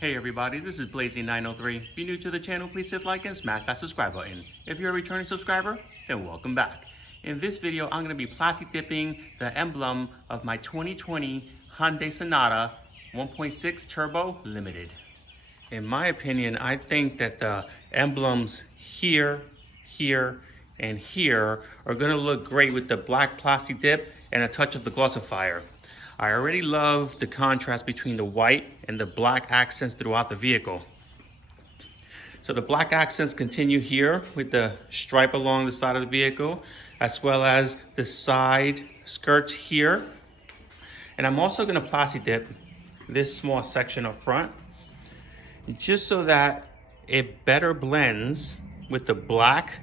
Hey everybody, this is Blazing903. If you're new to the channel, please hit like and smash that subscribe button. If you're a returning subscriber, then welcome back. In this video, I'm going to be plastic dipping the emblem of my 2020 Hyundai Sonata 1.6 Turbo Limited. In my opinion, I think that the emblems here, and here are going to look great with the black plastic dip and a touch of the glossifier. I already love the contrast between the white and the black accents throughout the vehicle. So the black accents continue here with the stripe along the side of the vehicle, as well as the side skirts here. And I'm also going to plastic dip this small section up front, just so that it better blends with the black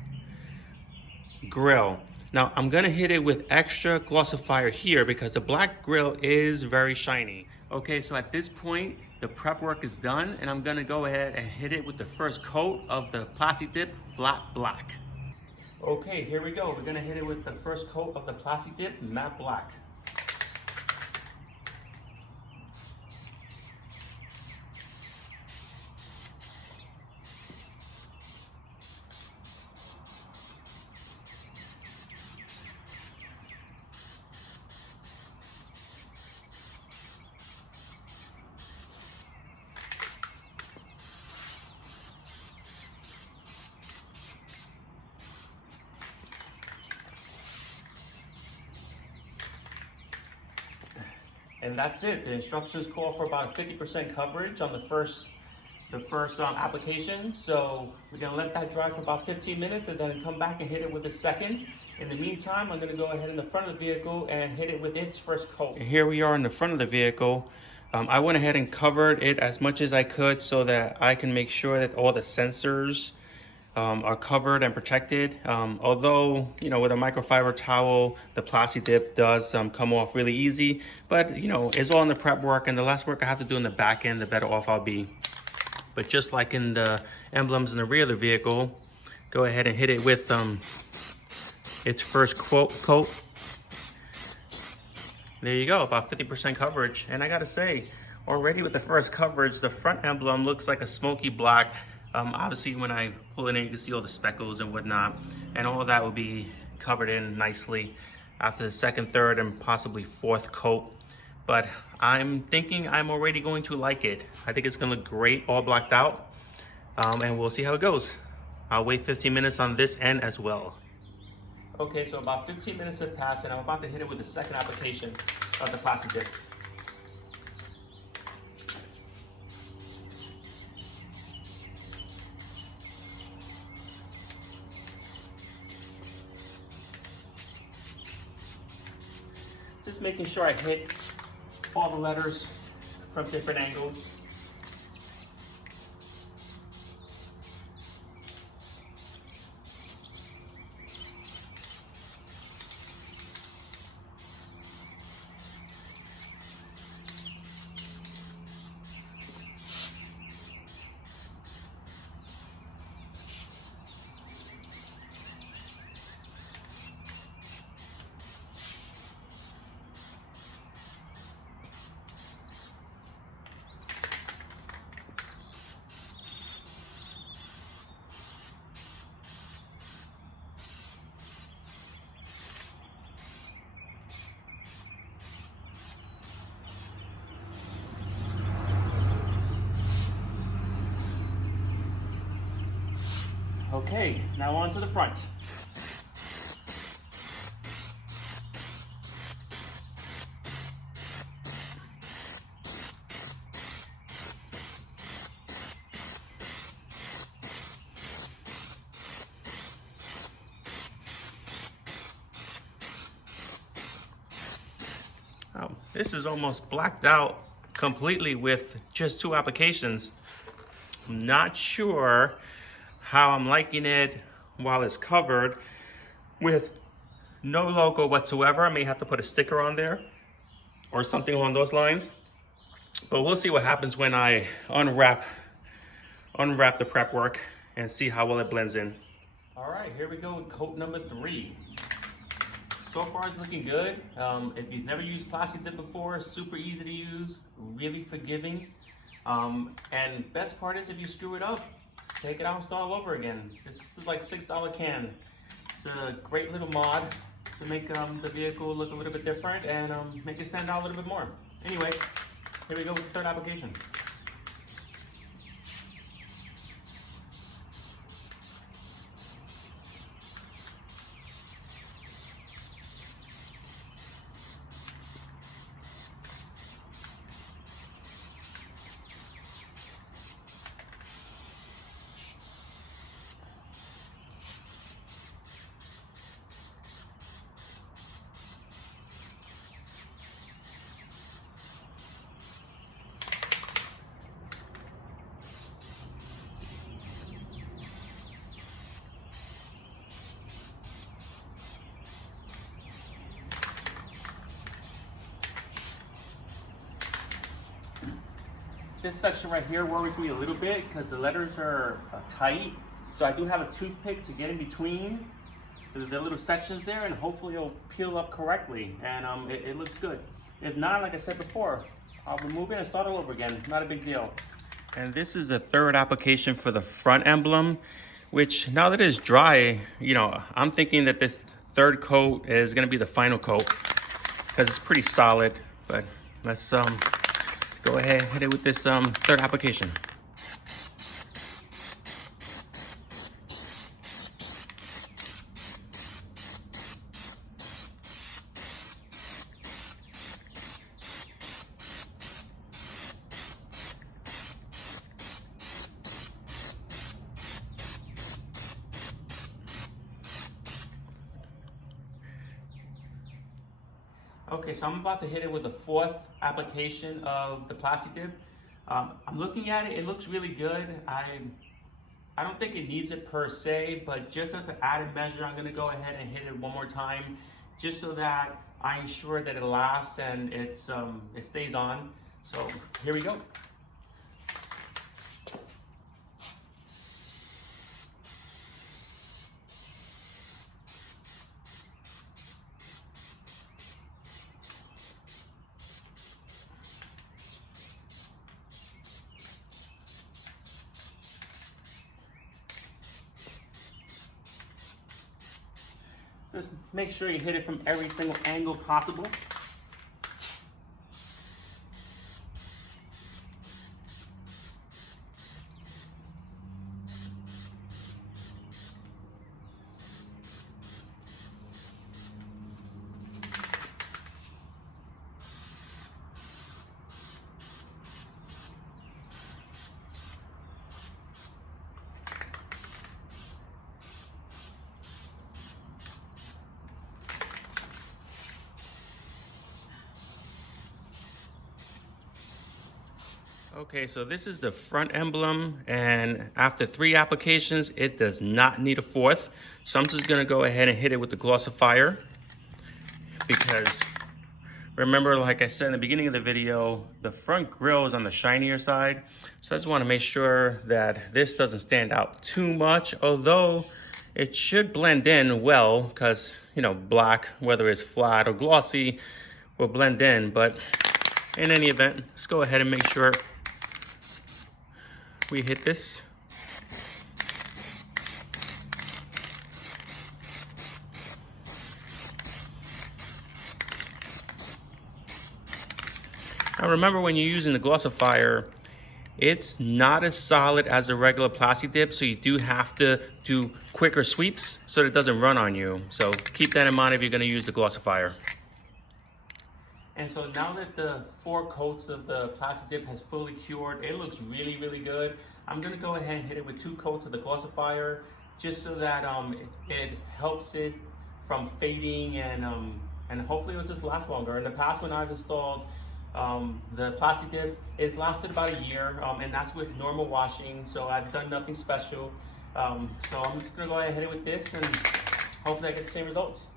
grille. Now I'm gonna hit it with extra glossifier here because the black grille is very shiny. Okay, so at this point, the prep work is done and I'm gonna go ahead and hit it with the first coat of the plastic dip flat black. Okay, here we go. We're gonna hit it with the first coat of the plastic dip matte black. And that's it. The instructions call for about a 50% coverage on the first application. So we're gonna let that dry for about 15 minutes and then come back and hit it with the second. In the meantime, I'm gonna go ahead in the front of the vehicle and hit it with its first coat. And here we are in the front of the vehicle. I went ahead and covered it as much as I could so that I can make sure that all the sensors are covered and protected. Although, you know, with a microfiber towel, the plastic dip does come off really easy, but you know, it's all in the prep work, and the less work I have to do in the back end, the better off I'll be. But just like in the emblems in the rear of the vehicle, go ahead and hit it with its first coat. There you go, about 50% coverage. And I gotta say, already with the first coverage, the front emblem looks like a smoky black. Obviously when I pull it in, you can see all the speckles and whatnot, and all of that will be covered in nicely after the second, third, and possibly fourth coat. But I'm thinking I'm already going to like it. I think it's gonna look great all blacked out, and we'll see how it goes. I'll wait 15 minutes on this end as well. Okay, so about 15 minutes have passed and I'm about to hit it with the second application of the plastic dip. Just making sure I hit all the letters from different angles. Okay, now on to the front. Oh, this is almost blacked out completely with just two applications. I'm not sure how I'm liking it while it's covered with no logo whatsoever. I may have to put a sticker on there or something along those lines, but we'll see what happens when I unwrap the prep work and see how well it blends in. All right, here we go with coat number 3. So far it's looking good. If you've never used Plasti Dip before, super easy to use, really forgiving. And best part is if you screw it up, take it out and start all over again. This is like $6 can. It's a great little mod to make the vehicle look a little bit different and make it stand out a little bit more. Anyway, here we go with the third application. This section right here worries me a little bit because the letters are tight. So I do have a toothpick to get in between the little sections there, and hopefully it'll peel up correctly and it looks good. If not, like I said before, I'll remove it and start all over again. Not a big deal. And this is the third application for the front emblem, which now that it's dry, you know, I'm thinking that this third coat is gonna be the final coat because it's pretty solid. But let's go ahead and hit it with this third application. Okay, so I'm about to hit it with the fourth application of the Plasti Dip. I'm looking at it, it looks really good. I don't think it needs it per se, but just as an added measure, I'm gonna go ahead and hit it one more time, just so that I ensure that it lasts and it stays on. So here we go. Just make sure you hit it from every single angle possible. Okay, so this is the front emblem, and after 3 applications, it does not need a fourth. So I'm just gonna go ahead and hit it with the glossifier, because remember, like I said in the beginning of the video, the front grille is on the shinier side. So I just wanna make sure that this doesn't stand out too much, although it should blend in well, because, you know, black, whether it's flat or glossy, will blend in. But in any event, let's go ahead and make sure we hit this. Now remember, when you're using the glossifier, it's not as solid as a regular Plasti Dip, so you do have to do quicker sweeps so that it doesn't run on you. So keep that in mind if you're gonna use the glossifier. And so now that the 4 coats of the Plasti Dip has fully cured, it looks really, really good. I'm gonna go ahead and hit it with 2 coats of the glossifier, just so that it helps it from fading, and hopefully it'll just last longer. In the past, when I've installed the Plasti Dip, it's lasted about a year, and that's with normal washing, so I've done nothing special. So I'm just gonna go ahead and hit it with this, and hopefully I get the same results.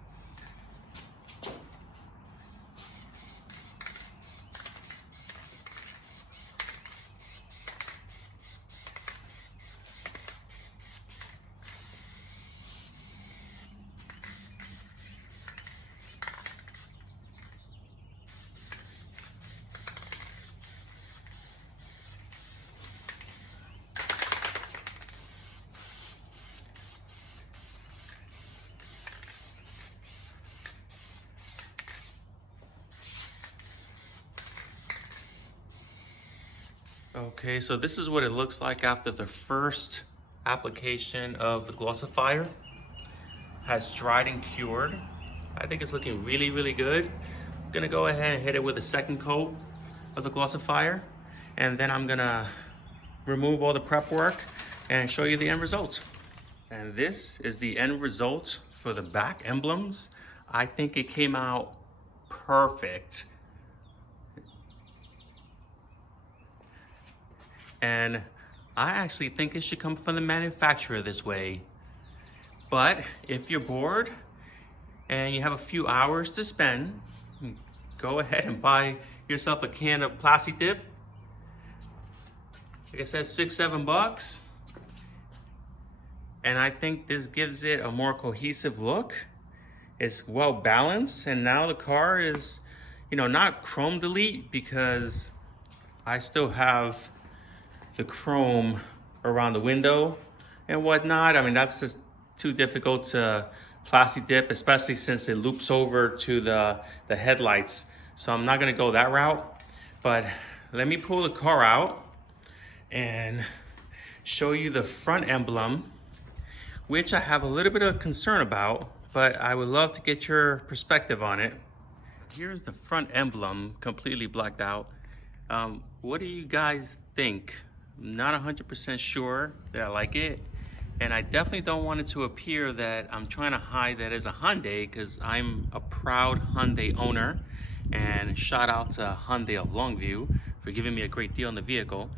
Okay, so this is what it looks like after the first application of the glossifier. Has dried and cured. I think it's looking really, really good. I'm gonna go ahead and hit it with a second coat of the glossifier, and then I'm gonna remove all the prep work and show you the end results. And this is the end result for the back emblems. I think it came out perfect. And I actually think it should come from the manufacturer this way. But if you're bored and you have a few hours to spend, go ahead and buy yourself a can of Plasti Dip. Like I said, $6-7. And I think this gives it a more cohesive look. It's well balanced, and now the car is, not chrome delete, because I still have the chrome around the window and whatnot. I mean, that's just too difficult to Plasti Dip, especially since it loops over to the headlights. So I'm not gonna go that route, but let me pull the car out and show you the front emblem, which I have a little bit of concern about, but I would love to get your perspective on it. Here's the front emblem, completely blacked out. What do you guys think? I'm not 100% sure that I like it, and I definitely don't want it to appear that I'm trying to hide that it's a Hyundai, because I'm a proud Hyundai owner, and shout out to Hyundai of Longview for giving me a great deal on the vehicle.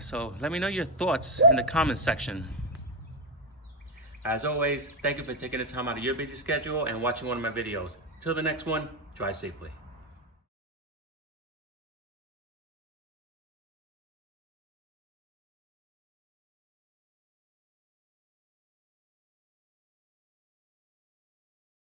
So let me know your thoughts in the comment section. As always, thank you for taking the time out of your busy schedule and watching one of my videos. Till the next one, drive safely.